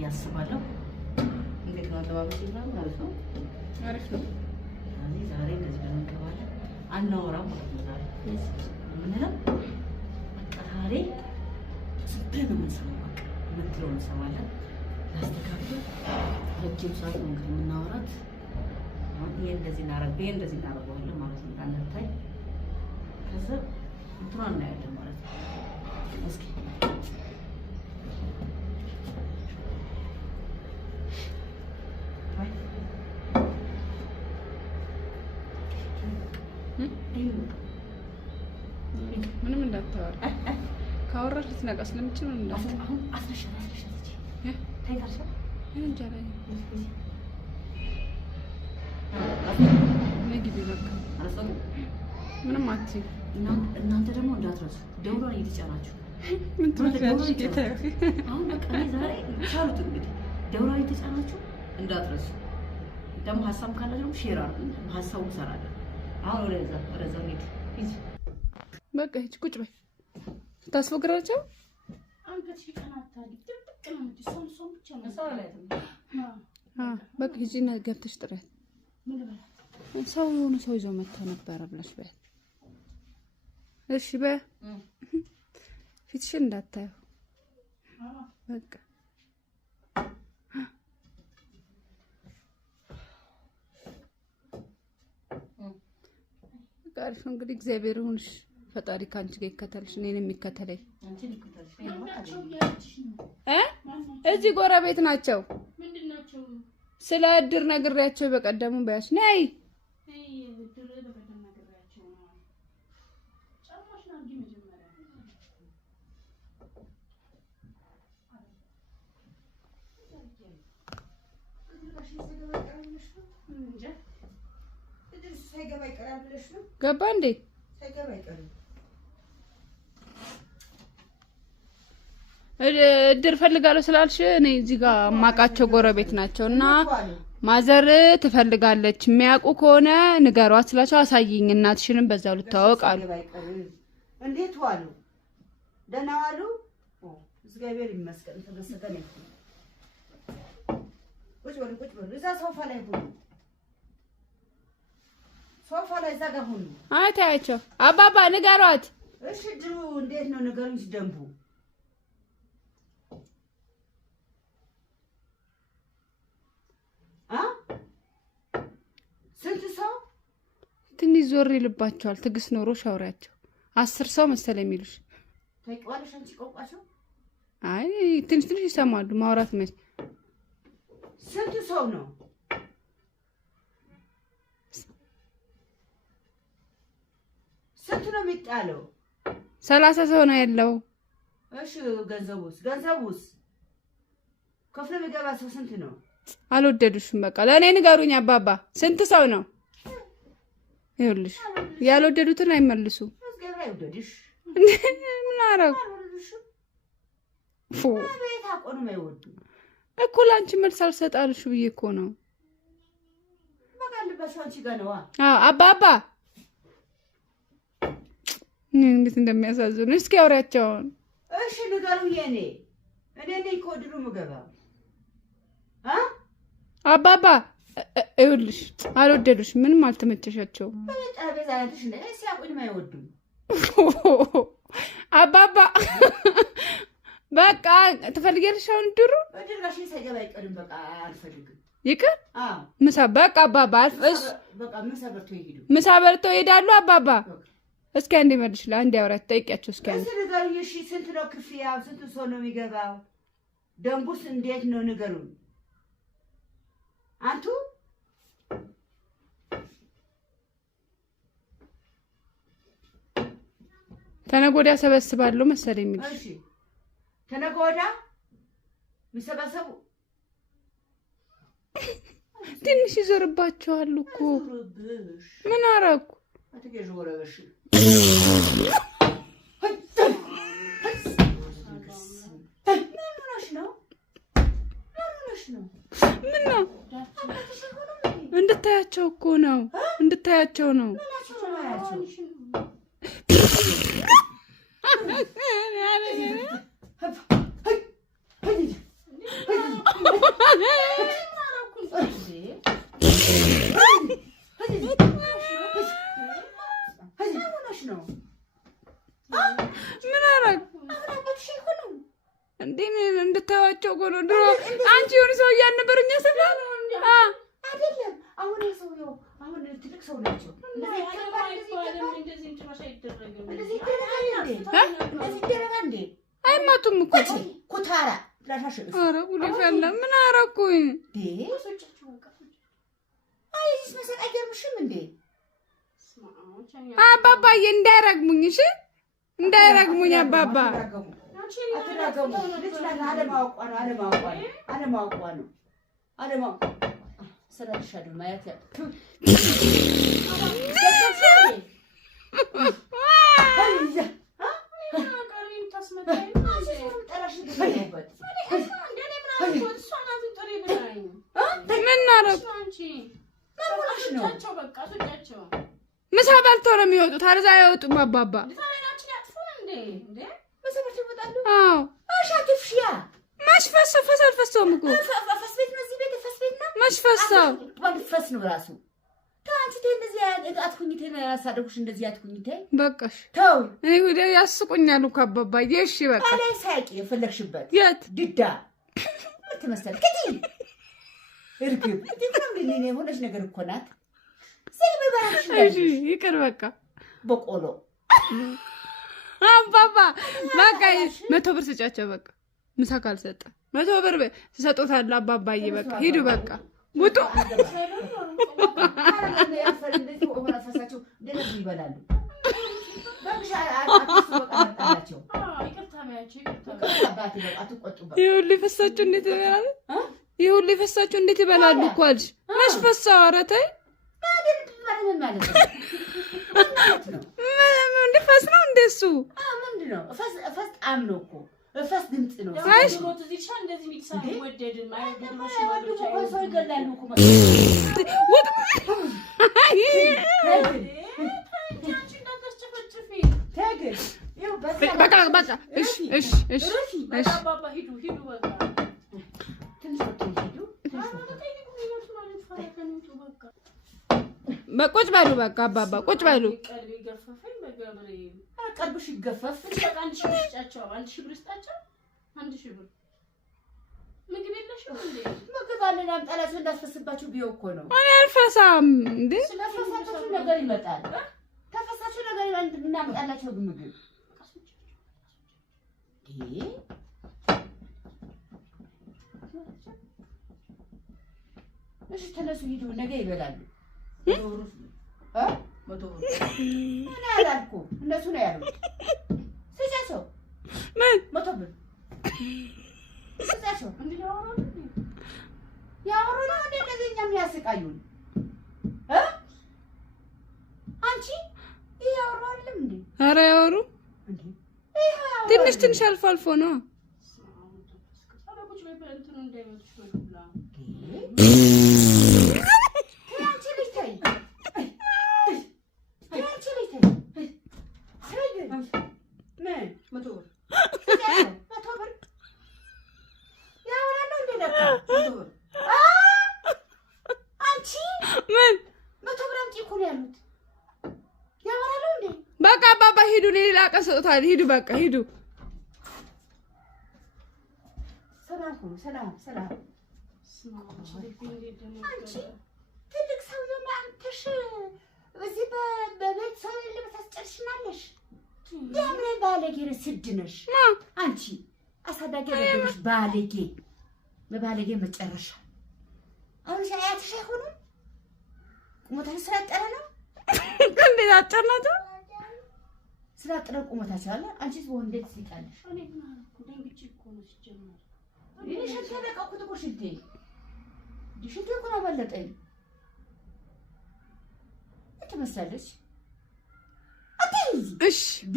ብዬ አስባለሁ። እንዴት ነው አለባበሴ? ማለት ነው አሪፍ ነው። ዛሬ እንደዚህ በመንከባለን አናወራም ማለት ነው። ዛሬ ምንድነው በቃ ዛሬ ስብን የምንሰማው በቃ የምትለውን እንሰማለን። ላስተካክል ረጅም ሰዓት ነው እንግዲህ የምናወራት። ይሄ እንደዚህ እናደርገዋለን ማለት ነው። እንዳንታይ ከዛ እንትኗ እናያለን ማለት ነው። እስኪ ምንም እንዳታወራ ካወራሽ ልትነቃ ስለምችል ነው። እንዳታወራ አሁን አስነሻ ታይታርሻ እንጃ ላይ ነግቢ በቃ ምንም አትይ። እናንተ ደግሞ እንዳትረሱ ደውሏን እየተጫናችሁ ምን ትመስያለሽ? ጌታ አሁን በቃ ዛሬ ቻሉት እንግዲህ ደውሏን እየተጫናችሁ እንዳትረሱ። ደግሞ ሀሳብ ካላችሁ ደግሞ ሼር አድርጉ። ሀሳቡ እሰራለሁ። አሁን ወደዛ ሂድ ሂድ በቃ ሂጅ ቁጭ በይ። ታስፎግራቸው አንገትሽ ይቀናታል። ጥብቅ ነው እንዴ? ሶም ብቻ ነው ሰው ላይ በቃ ሂጂና ገብተሽ ጥሪያት። ምን ልበላት? ሰው የሆነ ሰው ይዞ መጥተው ነበረ ብለሽ በይ። እሺ በይ ፊትሽን እንዳታየው በቃ አሪፍ ነው እንግዲህ። እግዚአብሔር ይሁንሽ፣ ፈጣሪ ካንቺ ጋር ይከተልሽ፣ እኔንም ይከተለኝ። እዚህ ጎረቤት ናቸው። ምንድናቸው? ስለ እድር ነግሬያቸው በቀደሙ በያሽ ነይ ገባ እንዴ? እድር ፈልጋለሁ ስላልሽ እኔ እዚህ ጋር ማቃቸው ጎረቤት ናቸውና ማዘር ትፈልጋለች። የሚያውቁ ከሆነ ንገሯት ስላቸው አሳይኝ፣ እናትሽንም በዛው ልታወቅ አሉ። እንዴት ዋሉ? ደህና ዋሉ? እግዚአብሔር ይመስገን ተደሰተኝ። ቁጭ በሉ እዛ ሶፋ ላይ ሁኑ። ሶፋ ላይ እዛ ጋር ሁኑ። አታያቸው አባባ ንገሯት። እሺ ድሩ እንዴት ነው ነገሩን? ደንቡ ስንት ሰው? ትንሽ ዞር ይልባቸዋል። ትግስት ኖሮ ሻውሪያቸው 10 ሰው መሰለኝ የሚሉሽ ታውቂዋለሽ አንቺ ቆንቋቸው? አይ ትንሽ ይሰማሉ ማውራት መች። ስንት ሰው ነው? ስንት ነው የሚጣለው? 30 ሰው ነው ያለው። እሺ ገንዘቡስ ከፍለ የሚገባ ሰው ስንት ነው? አልወደዱሽም። በቃ ለእኔ ንገሩኝ አባባ ስንት ሰው ነው? ይኸውልሽ ያልወደዱትን አይመልሱ። እግዚአብሔር አይወደድሽ። ምን አረው ቤት አቆኑ ማይወዱ እኮ ላንቺ መልስ አልሰጣልሽ ብዬ እኮ ነው። በቃ ልበሻው አንቺ ጋር ነው። አባባ እንዴት እንደሚያሳዝኑ እስኪ አውሪያቸው። እሺ ንገሩኝ። እኔ ነኝ ኮድሩ ምገባ አባባ ይኸውልሽ አልወደዱሽ፣ ምንም አልተመቸሻቸው። በጠረጴዛ ላይ እንደ ሲያቆኝ ማይወዱ አባባ በቃ ትፈልጊያለሽ? አሁን ድሩ በድራሽ ሳይገባ አይቀርም። በቃ አልፈልግም። ይቅር ምሳ በቃ አባባ አልፈስ በቃ ምሳ በልተው ይሄዱ። ምሳ በልተው ይሄዳሉ። አባባ እስኪ አንዴ መልሽ ለአንዴ አውራት ጠይቂያቸው እስኪ አንዴ ንገሩኝ። እሺ ስንት ነው ክፍያው? ስንት ሰው ነው የሚገባው? ደንቡስ እንዴት ነው ንገሩኝ። አንቱ ተነገ ወዲያ ሰበስባለሁ መሰለኝ የሚልሽ። እሺ ተነገ ወዲያ የሚሰበሰቡ ትንሽ ይዞርባቸዋል እኮ። ምን አደረኩ? አትገዥ ወረበሽ ምን ነው? እንድታያቸው እኮ ነው። እንድታያቸው ነው። እንዴ እንድታዋቸው እኮ ነው። ድሮ አንቺ የሆነ ሰው እያልነበረኛ ሰፈር አይደለም። አሁን ሰውየው አሁን ትልቅ ሰው ናቸው። አይማቱም እኮ ኩታራ ላሻሽ ኧረ ጉድ ፈላ። ምን አደረኩኝ? አይስ መሰል አይገርምሽም እንዴ? አባባዬ እንዳይረግሙኝ፣ እሺ እንዳይረግሙኝ አባባ። አትራገሙ። ልጅ አለማወቋ ነው። ሰራልሻሉ ማያት ያ ምሳ በልተው ነው የሚወጡት። አረዛ አይወጡም አባባ። መሽፈስ አልፈሰውም እኮ መሽፈስ ነው ራሱ። በቃሽ እኔ ወደ ያስቁኛል እኮ አባባዬ። እሺ በቃ አላይ ሳቂ የፈለግሽበት የት ድዳ ምትመሰል ከቲ እርግብ እንደምን የሆነች ነገር እኮ ናት። እሺ ይቅር በቃ በቆሎ አባባ በቃ 100 ብር ስጫቸው። በቃ ምሳ ካልሰጠ 100 ብር ትሰጡታለህ አባባዬ። በቃ ሂዱ በቃ ውጡ። ይሁሉ ፈሳችሁ እንዴት ይበላሉ? ይሁሉ ፈሳችሁ እንዴት ይበላሉ እኮ አልሽ። መች ፈሳው? ኧረ ተይ ምን ፈስ ነው እንደሱ? ምንድነው ፈስ ጣም ነው እኮ ፈስ ድምጽ ነው። አይሽ እንደዚህ ሚክሳይ ወደድም አይደለም ሽማግሌዎች ሰው ይገላሉ እኮ በቃ እሺ አባባ ሂዱ በቃ በቁጭ በሉ በቃ አባባ ቁጭ በሉ። ቀልብሽ ይገፈፍ። በቃ 1000 ብር ስጫቸው። 1000 ብር ስጣቸው። 1000 ብር ምግብ የለሽም እንዴ? ምግብ አለ ላምጣላችሁ። እንዳስፈስባችሁ ቢው እኮ ነው። እኔ አልፈሳም እንዴ? ስለፈሳችሁ ነገር ይመጣል። ተፈሳችሁ ነገር እናመጣላችሁ ምግብ እሺ ተነሱ ሂዱ። ነገ ይበላሉ። ምን አላልኩም። እነሱ ነው ያሉት። ስጫቸው ምን 100 ብር ስጫቸው። እንዴ ያወሩ ነው እንዴ? እንደዚህኛ የሚያስቃዩን አንቺ ይሄ ያወሩ አይደለም እንዴ? ኧረ ያወሩ እንዴ? ትንሽ አልፎ አልፎ ነው። በቃ አባባ ሂዱ። ሌላ ቀን ሰጥቷል። ሂዱ በቃ ሂዱ። ሰላም አንቺ ትልቅ ሰው የማንተሽ እዚህ በቤት ሰው የለም ታስጨርሽናለሽ። ያምን ባለጌ ስድ ነሽ አንቺ። አሳዳጊ አይደለሽ ባለጌ። በባለጌ መጨረሻ አሁን ሻያትሽ አይሆንም። ቁመታሽ ስላጠረ ነው እንዴት አጨርናቸው? ስላጠረ ቁመታሽ አለ። አንቺስ ወንዴት ሲቃለሽ? እኔ ግን ደንግጬ እኮ ነው ሲጀመር። እኔ ሸተለቀኩት እኮ ሽንቴ እኮ ነው በለጠኝ። እትመሰለሽ አትይዚ እሺ ቢ